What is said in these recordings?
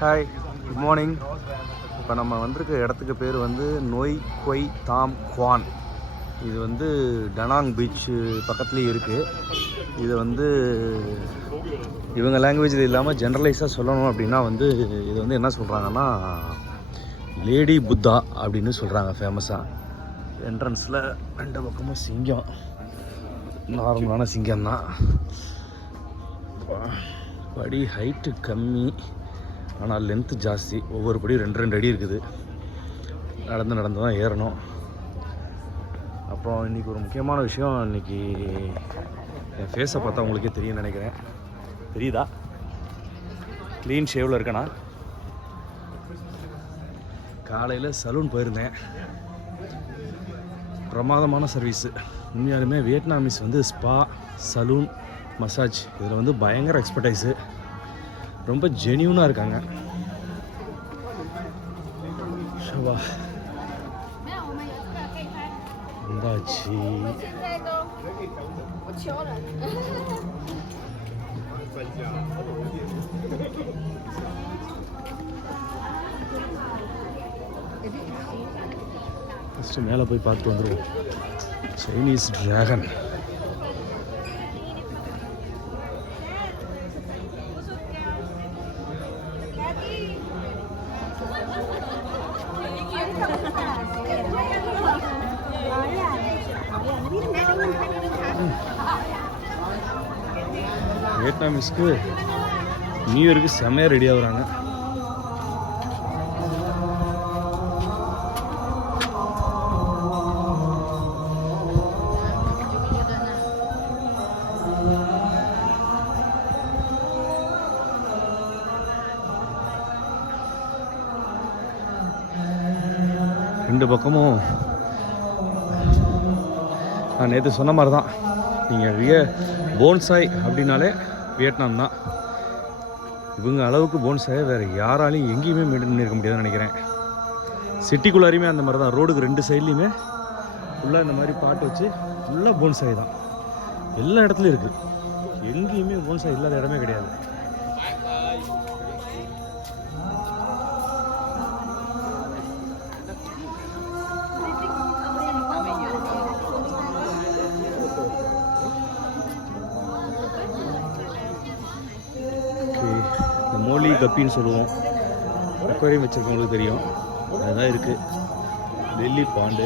Hi good morning இப்போ நம்ம வந்திருக்க இடத்துக்கு பேர் வந்து நொய் கொய் தாம் குவான். இது வந்து டனாங் பீச் பக்கத்துலேயே இருக்குது இது வந்து இவங்க லாங்குவேஜில் இல்லாமல் ஜென்ரலைஸாக சொல்லணும் அப்படின்னா வந்து இது வந்து என்ன சொல்கிறாங்கன்னா லேடி புத்தா அப்படின்னு சொல்கிறாங்க ஃபேமஸாக என்ட்ரன்ஸில் ரெண்டு பக்கமும் சிங்கம். நார்மலான சிங்கம் தான் படி ஹைட்டு கம்மி. ஆனால் லென்த்து ஜாஸ்தி. ஒவ்வொரு படி ரெண்டு ரெண்டு அடி இருக்குது. நடந்து நடந்து தான் ஏறணும். அப்புறம் இன்றைக்கி ஒரு முக்கியமான விஷயம் இன்றைக்கி என் ஃபேஸை பார்த்தா உங்களுக்கே தெரியும்னு நினைக்கிறேன். தெரியுதா? க்ளீன் ஷேவில் இருக்கேனா காலையில் சலூன் போயிருந்தேன். பிரமாதமான சர்வீஸு உண்மையாலுமே வியட்நாமிஸ் வந்து ஸ்பா சலூன் மசாஜ் இதில் வந்து பயங்கர எக்ஸ்பர்டைஸு ரொம்ப ஜெனியூனாக இருக்காங்க. ஷவா. வந்தாச்சு. ஃபஸ்ட்டு மேலே போய் பார்த்துட்டு வந்துடுவோம் சைனீஸ் ட்ராகன் வியட்நாமிஸ்க்கு நியூ இயருக்கு செமையாக ரெடி ஆகுறாங்க. ரெண்டு பக்கமும். நான் நேற்று சொன்ன மாதிரி தான் நீங்கள் போன்சாய் அப்படின்னாலே வியட்நாம் தான். இவங்க அளவுக்கு போன்ஸை வேறு யாராலையும் எங்கேயுமே மெயின்டைன் பண்ணியிருக்க முடியாதுன்னு நினைக்கிறேன். சிட்டிக்குள்ளாரையுமே அந்த மாதிரி தான். ரோடுக்கு ரெண்டு சைட்லேயுமே ஃபுல்லாக இந்த மாதிரி பாட்டு வச்சு ஃபுல்லாக போன்சாய் தான். எல்லா இடத்துலையும் இருக்குது எங்கேயுமே போன்சாய் இல்லாத இடமே கிடையாது. இந்த கப்பின்னு சொல்லுவோம். அக்வாரியம் வச்சுருக்கவங்களுக்கு தெரியும். அதுதான் இருக்குது டெல்லி பாண்டு.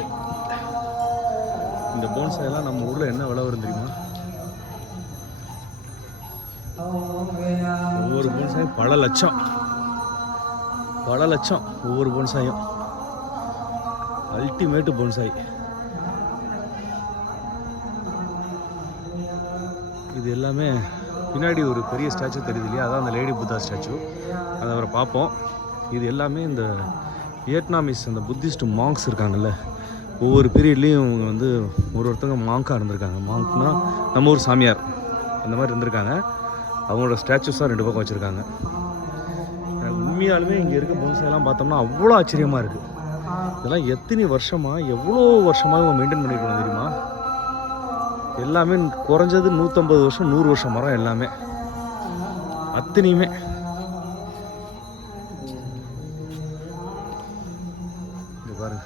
இந்த போன்சாயெல்லாம் நம்ம ஊரில் என்ன விலை வரும் தெரியுமா? ஒவ்வொரு போன்சாயும் பல லட்சம். பல லட்சம் ஒவ்வொரு போன்சாயும் அல்டிமேட்டு போன்சாய் இது எல்லாமே பின்னாடி ஒரு பெரிய ஸ்டாச்சு தெரியுது இல்லையா? அதான் அந்த லேடி புத்தா ஸ்டாச்சு. அதை அவரை பார்ப்போம். இது எல்லாமே இந்த வியட்நாமிஸ் அந்த புத்திஸ்ட் மாங்க்ஸ் இருக்காங்கல்ல. ஒவ்வொரு பீரியட்லேயும் இவங்க வந்து ஒரு ஒருத்தவங்க மாங்காக இருந்திருக்காங்க. மாங்க்னா நம்ம ஊர் சாமியார். அந்த மாதிரி இருந்திருக்காங்க. அவங்களோட ஸ்டாச்சுஸாக ரெண்டு பக்கம் வச்சுருக்காங்க. உண்மையாலுமே இங்கே இருக்க பொன்சைலாம் பார்த்தோம்னா அவ்வளோ ஆச்சரியமாக இருக்குது இதெல்லாம் எத்தனை வருஷமாக எவ்வளோ வருஷமாக இவங்க மெயின்டைன் பண்ணியிருக்கணும் தெரியுமா? எல்லாமே குறைஞ்சது நூற்றம்பது வருஷம் நூறு வருஷம் மரம் எல்லாமே. அத்தனையுமே. இங்கே பாருங்க.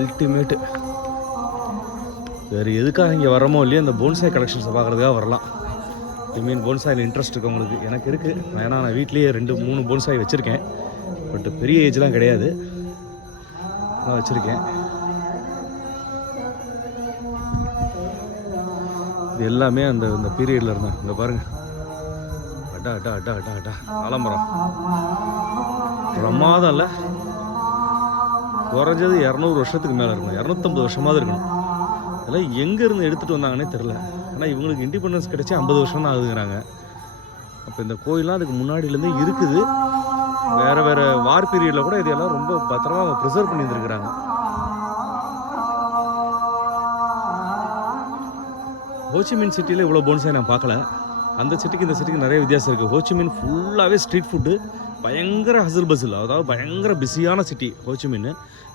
அல்டிமேட்டு வேறு எதுக்காக இங்கே வரமோ இல்லையோ இந்த போன்சாய் கலெக்ஷன்ஸை பார்க்குறதுக்காக வரலாம். ஐ மீன் போன்சாயில் இன்ட்ரெஸ்ட் இருக்கு உங்களுக்கு எனக்கு இருக்குது ஏன்னா நான் வீட்லேயே ரெண்டு மூணு போன்சாய் வச்சுருக்கேன். பட் பெரிய ஏஜ்லாம் கிடையாது. நான் வச்சுருக்கேன். இது எல்லாமே அந்த இந்த பீரியடில் இருந்தேன் இங்கே பாருங்கள் அட்டா அட்டா அட்டா அட்டா அட்டா ஆலம்பரம் பிரமாதம் இல்லை. குறைஞ்சது இரநூறு வருஷத்துக்கு மேலே இருக்கும் இரநூத்தம்பது வருஷமாவது இருக்கணும். இதெல்லாம் எங்கேருந்து எடுத்துகிட்டு வந்தாங்கன்னே தெரில ஆனால் இவங்களுக்கு இண்டிபெண்டன்ஸ் கிடைச்சி ஐம்பது வருஷம் தான் ஆகுதுங்கிறாங்க. அப்போ இந்த கோயிலாம் அதுக்கு முன்னாடியிலேருந்தே இருக்குது. வேறு வேறு வார் பீரியடில் கூட இதெல்லாம் ரொம்ப பத்திரமா அவங்க ப்ரிசர்வ் பண்ணி இருந்திருக்கிறாங்க ஹோச்சிமின் சிட்டியில் இவ்வளோ போன்ஸாக நான் பார்க்கல. அந்த சிட்டிக்கு இந்த சிட்டிக்கு நிறைய வித்தியாசம் இருக்குது ஹோச்சிமின் ஃபுல்லாகவே ஸ்ட்ரீட் ஃபுட்டு பயங்கர ஹசில் பசில் அதாவது பயங்கர பிஸியான சிட்டி ஹோச்சிமின்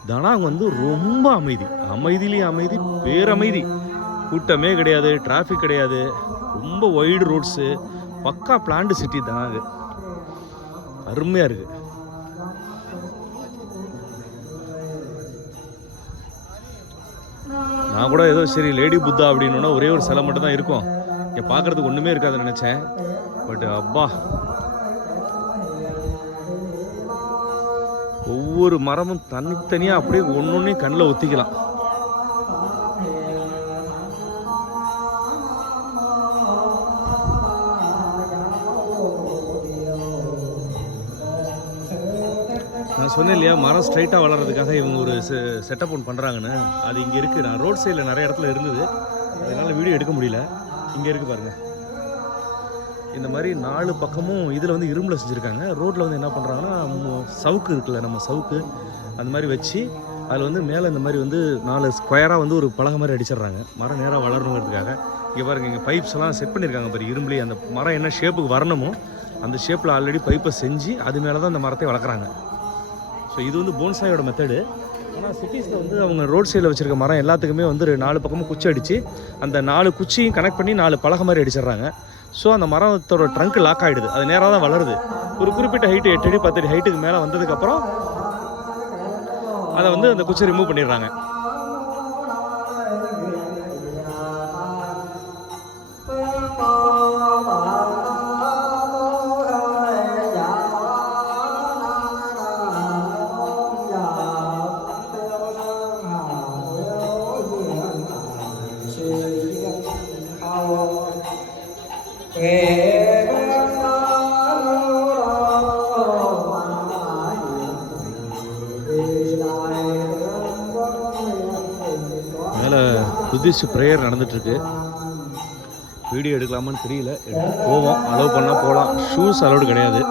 தனாங் வந்து ரொம்ப அமைதி. அமைதியிலேயே அமைதி பேரமைதி. கூட்டமே கிடையாது டிராஃபிக் கிடையாது. ரொம்ப ஒய்டு ரோட்ஸு பக்கா பிளான்டு சிட்டி தான் அது அருமையாக இருக்குது நான் கூட ஏதோ சரி லேடி புத்தா அப்படின்னா ஒரே ஒரு சிலை மட்டும் தான் இருக்கும். இங்கே பார்க்குறதுக்கு ஒன்றுமே இருக்காதுன்னு நினச்சேன். பட் அப்பா. ஒவ்வொரு மரமும் தனித்தனியாக அப்படியே ஒன்று ஒன்றையும் கண்ணில் ஒத்திக்கலாம். நான் சொன்னேன் இல்லையா மரம் ஸ்ட்ரைட்டாக வளர்கிறதுக்காக இவங்க ஒரு செட்டப் ஒன்று பண்ணுறாங்கன்னு அது இங்கே இருக்குது நான் ரோட் சைடில் நிறைய இடத்துல இருந்தது. அதனால் வீடியோ எடுக்க முடியல. இங்கே இருக்குது பாருங்கள் இந்த மாதிரி நாலு பக்கமும் இதில் வந்து இரும்பில் செஞ்சுருக்காங்க. ரோட்டில் வந்து என்ன பண்ணுறாங்கன்னா சவுக்கு இருக்குல்ல நம்ம சவுக்கு. அந்த மாதிரி வச்சு அதில் வந்து மேலே இந்த மாதிரி வந்து நாலு ஸ்கொயராக வந்து ஒரு பலகை மாதிரி அடிச்சிடுறாங்க. மரம் நேராக வளரணுங்கிறதுக்காக. இங்கே பாருங்கள் இங்கே பைப்ஸ் எல்லாம் செட் பண்ணியிருக்காங்க பாரு இரும்புலேயே. அந்த மரம் என்ன ஷேப்புக்கு வரணுமோ அந்த ஷேப்பில் ஆல்ரெடி பைப்பை செஞ்சு அது மேலே தான் அந்த மரத்தை வளர்க்குறாங்க. ஸோ இது வந்து போன்சாயோட மெத்தடு ஆனால் சிட்டிஸில் வந்து அவங்க ரோட் சைடில் வச்சுருக்க மரம் எல்லாத்துக்குமே வந்து ஒரு நாலு பக்கமும் குச்சி அடித்து அந்த நாலு குச்சியும் கனெக்ட் பண்ணி நாலு பலகை மாதிரி அடிச்சிடுறாங்க. ஸோ அந்த மரத்தோட ட்ரங்க் லாக் ஆகிடுது அது நேராக தான் வளருது. ஒரு குறிப்பிட்ட ஹைட்டு எட்டு அடி பத்து அடி ஹைட்டுக்கு மேலே வந்ததுக்கப்புறம் அதை வந்து அந்த குச்சி ரிமூவ் பண்ணிடுறாங்க. புத்திஸ்ட் ப்ரேயர் நடந்துட்டுருக்கு. வீடியோ எடுக்கலாமான்னு தெரியல. போவோம். அலோவ் பண்ணால் போகலாம் ஷூஸ் அலோடு கிடையாது.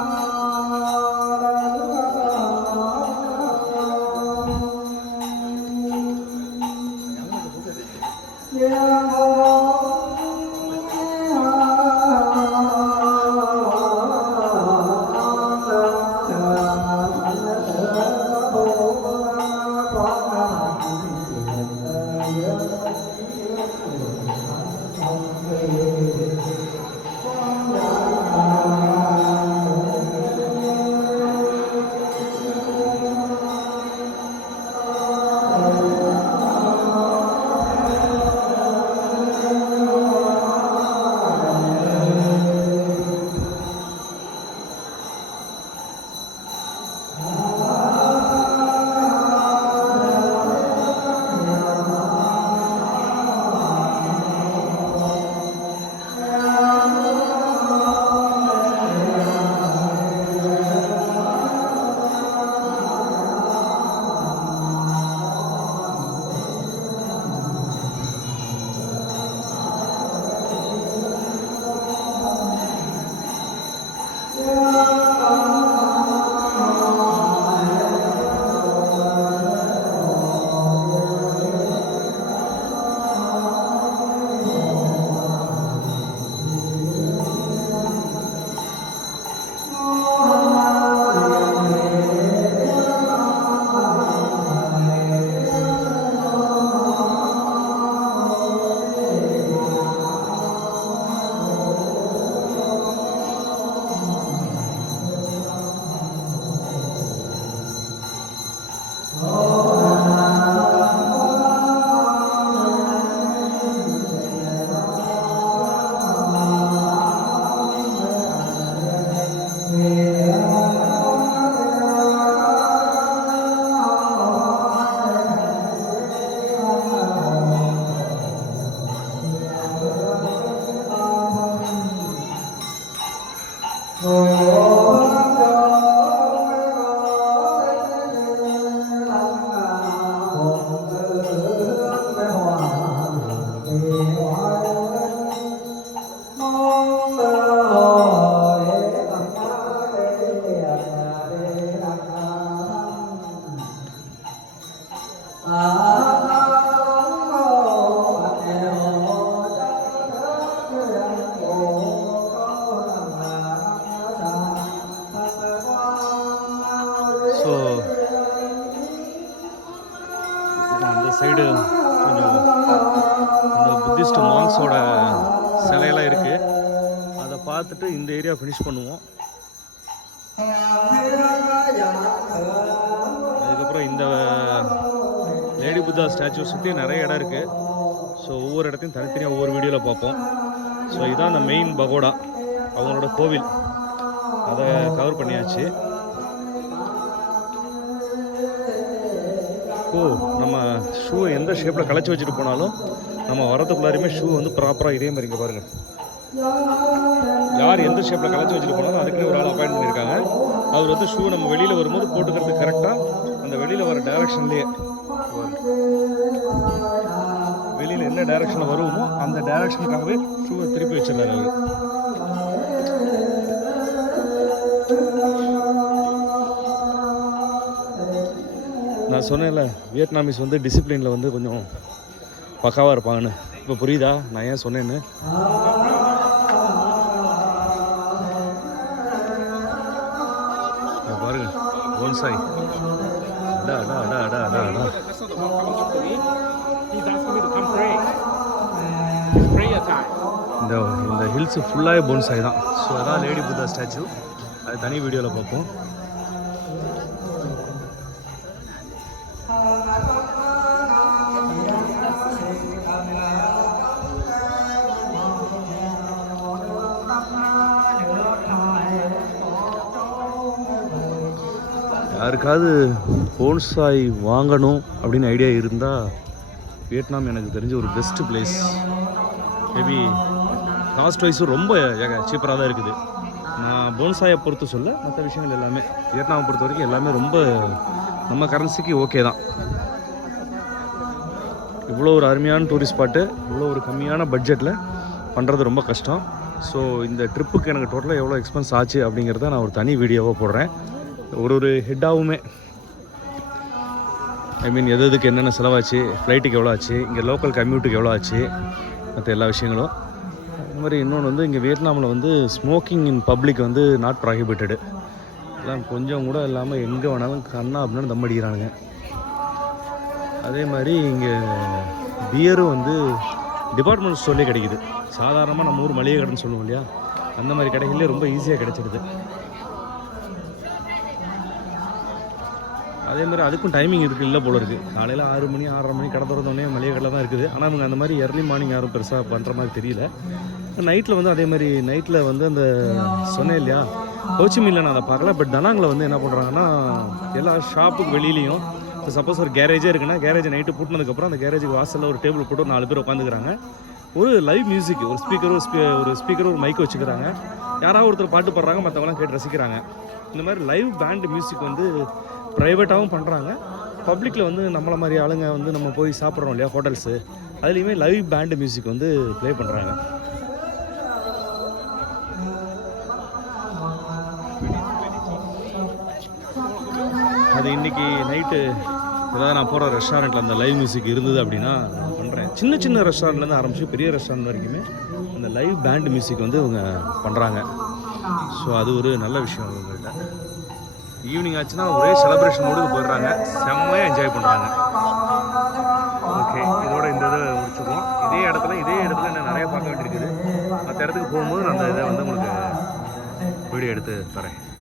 பார்த்துருக்கேன் அந்த சைடு கொஞ்சம் இந்த புத்திஸ்ட் மாங்ஸோட சிலையெல்லாம் இருக்குது அதை பார்த்துட்டு இந்த ஏரியா ஃபினிஷ் பண்ணுவோம். அதுக்கப்புறம் இந்த லேடி புத்தா ஸ்டாச்சுவை சுற்றி நிறைய இடம் இருக்குது ஸோ ஒவ்வொரு இடத்தையும் தனித்தனியாக ஒவ்வொரு வீடியோவில் பார்ப்போம். ஸோ இதுதான் அந்த மெயின் பகோடா. அவங்களோட கோவில். அதை கவர் பண்ணியாச்சு. ஓ நம்ம ஷூ எந்த ஷேப்பில் களைச்சி வச்சுட்டு போனாலும் நம்ம வரதுக்குள்ளாரையுமே ஷூ வந்து ப்ராப்பராக இதே மாதிரி இங்கே பாருங்கள் யார் எந்த ஷேப்பில் களைச்சி வச்சுட்டு போனாலும் அதுக்குன்னு ஒரு ஆள் அப்பாயின்ட் பண்ணியிருக்காங்க. அவர் வந்து ஷூ நம்ம வெளியில் வரும்போது போட்டுக்கிறது கரெக்டாக அந்த வெளியில் வர டைரக்ஷன்லேயே வெளியில் என்ன டைரக்ஷனில் வருவோமோ அந்த டைரக்ஷனுக்காகவே ஷூவை திருப்பி வச்சிருந்தாரு அவர். நான் சொன்னேன்ல வியட்நாமிஸ் வந்து டிசிப்ளினில் வந்து கொஞ்சம் பக்காவாக இருப்பாங்கன்னு. இப்போ புரியுதா? நான் ஏன் சொன்னேன்னு? பாருங்க போன்சாய் அடா அடா அடா அடா அடா அடா. இந்த இந்த ஹில்ஸ் ஃபுல்லாகவே போன்சாய் தான். ஸோ அதான் லேடி புத்தா ஸ்டாச்சு அது தனி வீடியோவில் பார்ப்போம். யாருக்காவது போன்சாய் வாங்கணும் அப்படின்னு ஐடியா இருந்தால் வியட்நாம் எனக்கு தெரிஞ்ச ஒரு பெஸ்ட் பிளேஸ் மேபி காஸ்ட் வைஸும் ரொம்ப சீப்பராக தான் இருக்குது. நான் போன்சாயை பொறுத்து சொல்ல மற்ற விஷயங்கள் எல்லாமே வியட்நாமை பொறுத்த வரைக்கும் எல்லாமே ரொம்ப நம்ம கரன்சிக்கு ஓகே தான். இவ்வளோ ஒரு அருமையான டூரிஸ்ட் ஸ்பாட்டு இவ்வளோ ஒரு கம்மியான பட்ஜெட்டில் பண்ணுறது ரொம்ப கஷ்டம். ஸோ இந்த ட்ரிப்புக்கு எனக்கு டோட்டலாக எவ்வளோ எக்ஸ்பென்ஸ் ஆச்சு அப்படிங்கிறத நான் ஒரு தனி வீடியோவாக போடுறேன். ஒரு ஒரு ஹெட்டாகவுமே ஐ மீன் எது எதுக்கு என்னென்ன செலவாச்சு ஃப்ளைட்டுக்கு எவ்வளோ ஆச்சு இங்கே லோக்கல் கம்யூட்டுக்கு எவ்வளோ ஆச்சு மற்ற எல்லா விஷயங்களும். அது மாதிரி இன்னொன்று வந்து இங்கே வியட்நாமில் வந்து ஸ்மோக்கிங் இன் பப்ளிக் வந்து நாட் ப்ராஹிபிட்டடு எல்லாம் கொஞ்சம் கூட இல்லாமல் எங்கே வேணாலும் கண்ணா அப்படின்னு தம் அடிக்கிறானுங்க. அதே மாதிரி இங்கே பியரும் வந்து டிபார்ட்மெண்ட் ஸ்டோர்லேயே கிடைக்குது. சாதாரணமாக நம்ம ஊர் மளிகை கடைன்னு சொல்லுவோம் இல்லையா? அந்த மாதிரி கடைகள்லேயே ரொம்ப ஈஸியாக கிடைச்சிடுது அதே மாதிரி அதுக்கும் டைமிங் இருக்குது இல்லை போல இருக்குது காலையில் ஆறு மணி ஆறரை மணி கடை திறந்தோடனே மளிகை கடை தான் இருக்குது. ஆனால் அவங்க அந்த மாதிரி ஏர்லி மார்னிங் யாரும் பெருசாக பண்ணுற மாதிரி தெரியல. நைட்டில் வந்து அதே மாதிரி நைட்டில் வந்து அந்த சொன்னேன் இல்லையா ஹோச்சிமில்ல நான் அதை பார்க்கல பட் தனாங்கில் வந்து என்ன பண்ணுறாங்கன்னா எல்லா ஷாப்புக்கு வெளியிலையும் இப்போ சப்போஸ் ஒரு கேரேஜே இருக்குன்னா கேரேஜ் நைட்டு பூட்டினதுக்கப்புறம் அந்த கேரேஜுக்கு வாசலில் ஒரு டேபிள் போட்டு நாலு பேர் உட்காந்துக்கிறாங்க. ஒரு லைவ் மியூசிக் ஒரு ஸ்பீக்கர் ஒரு ஸ்பீ ஒரு ஸ்பீக்கர் ஒரு மைக் வச்சுக்கிறாங்க. யாராவது ஒருத்தர் பாட்டு பாடுறாங்க மற்றவங்களாம் கேட்டு ரசிக்கிறாங்க. இந்த மாதிரி லைவ் பேண்ட் மியூசிக் வந்து ப்ரைவேட்டாகவும் பண்ணுறாங்க பப்ளிக்கில் வந்து நம்மளை மாதிரி ஆளுங்க வந்து நம்ம போய் சாப்பிட்றோம் இல்லையா ஹோட்டல்ஸு அதுலேயுமே லைவ் பேண்ட் மியூசிக் வந்து ப்ளே பண்ணுறாங்க அது இன்னைக்கு நைட்டு ஏதாவது நான் போகிற ரெஸ்டாரண்ட்டில் அந்த லைவ் மியூசிக் இருந்தது அப்படின்னா நான் பண்ணுறேன் சின்ன சின்ன ரெஸ்டாரண்ட்லேருந்து ஆரம்பித்து பெரிய ரெஸ்டாரண்ட் வரைக்குமே அந்த லைவ் பேண்ட் மியூசிக் வந்து இவங்க பண்ணுறாங்க ஸோ அது ஒரு நல்ல விஷயம் அவங்கள்ட்ட ஈவினிங் ஆச்சுன்னா ஒரே செலப்ரேஷன் மூடுக்கு போயிடுறாங்க. செம்மையாக என்ஜாய் பண்ணுறாங்க ஓகே இதோட இந்த இதை முடிச்சுக்குவோம். இதே இடத்துல இதே இடத்துல என்ன நிறைய பார்க்க வேண்டியிருக்குது. மற்ற இடத்துக்கு போகும்போது நான் அந்த இதை வந்து உங்களுக்கு வீடியோ எடுத்து தரேன்.